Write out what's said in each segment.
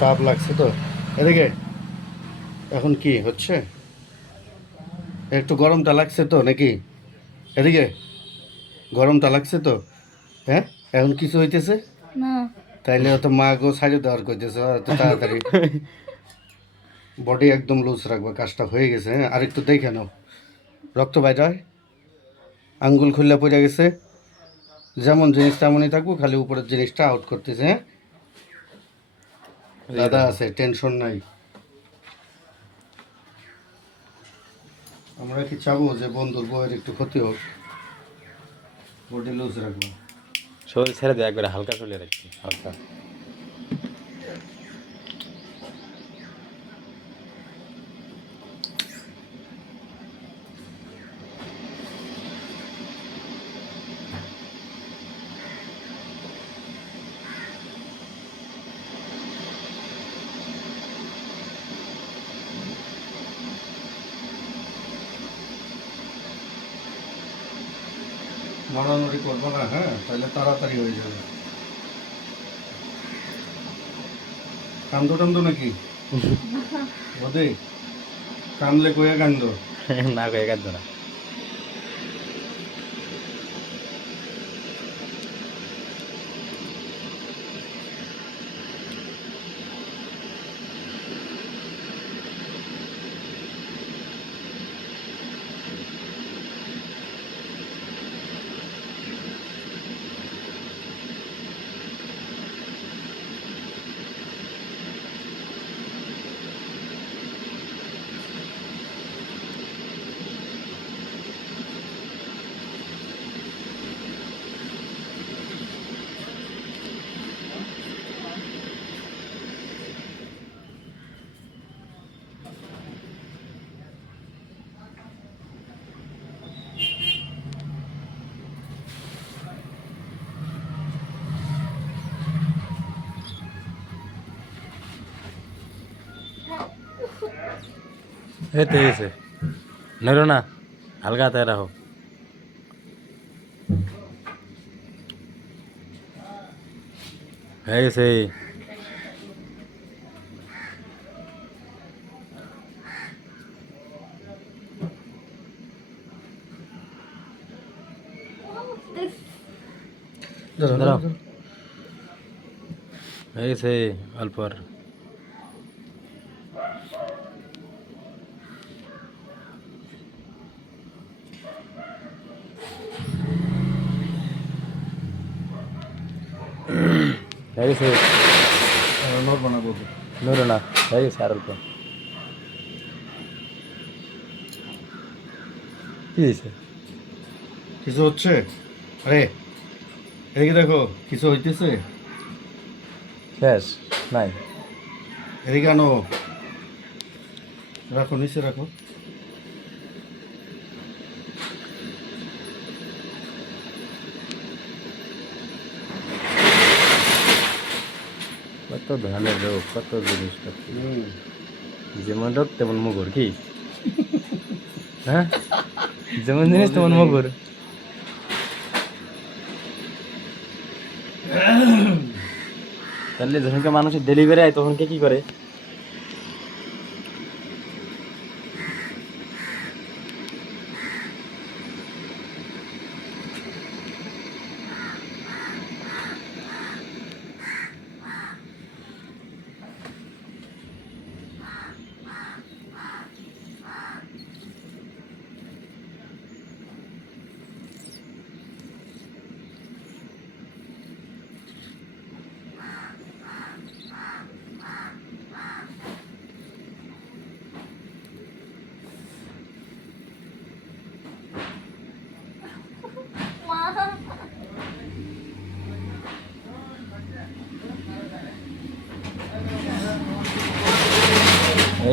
তাপ লাগছে তো এদিকে। এখন কি হচ্ছে? একটু গরমটা লাগছে তো নাকি? এদিকে গরমটা লাগছে তো? হ্যাঁ, এখন কিছু হইতেছে না। তাইলে তো মা গো ছাড়িয়ে দেওয়ার কইতেছে এত তাড়াতাড়ি। বডি একদম লুজ রাখবে, কাজটা হয়ে গেছে। হ্যাঁ, আরেকটু দেখে নাও, রক্ত বাইর হয়, আঙ্গুল খুললে পড়ে গেছে। যেমন জিনিস তেমনই থাকবো, খালি উপরের জিনিসটা আউট করতেছে। হ্যাঁ, দাদা আছে, টেনশন নাই। আমরা কি চাবো যে বন্ধুর বউয়ের একটু ক্ষতি হোক? বডি লুজ রাখবো। শরীর ছেড়ে দিয়ে একবারে হালকা চলে রাখছি, হালকা। নড়ানড়ি করবো না, হ্যাঁ, তাহলে তাড়াতাড়ি হয়ে যাবে। কান্দো টান্দো নাকি? ওদে কানলে কয়ে কান্দো? না কয়ে কাঁদতো না। এই তো গেছে, নড়ো না, হালকা হাতে রাখো। হয়ে গেছে। দাঁড়াও, হয়ে গেছে অল্প আর। হয়ে গেছে, নড়বো না বলবো। নড়ো না, হয়ে গেছে আর অল্প। কি হয়েছে? কিছু হচ্ছে? আরে এদিকে দেখো, কিছু হইতেছে? শেষ নাই। এদিকে আনো, রাখো নিচে রাখো। কত ধরনের রোগ, কত জিনিস। যেমন রোগ তেমন মুগুর, কি? হ্যাঁ, যেমন জিনিস তেমন মুগুর। তাহলে যখন মানুষের ডেলিভারি হয় তখন কে কি করে?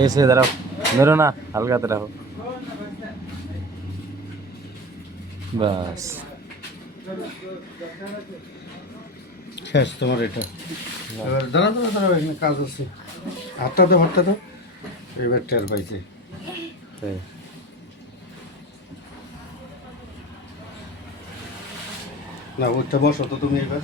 এসে দাঁড়াও, মেরো না, হালকা হাতে রাখো। বাস শেষ তোমার এটা। এবার দাঁড়া দাঁড়া দাঁড়া, এখানে কাজ আছে। হাতটা তো হাতটা তো, এবার টের পাইছে। তাই। না ওইটা বসো তো তুমি এবার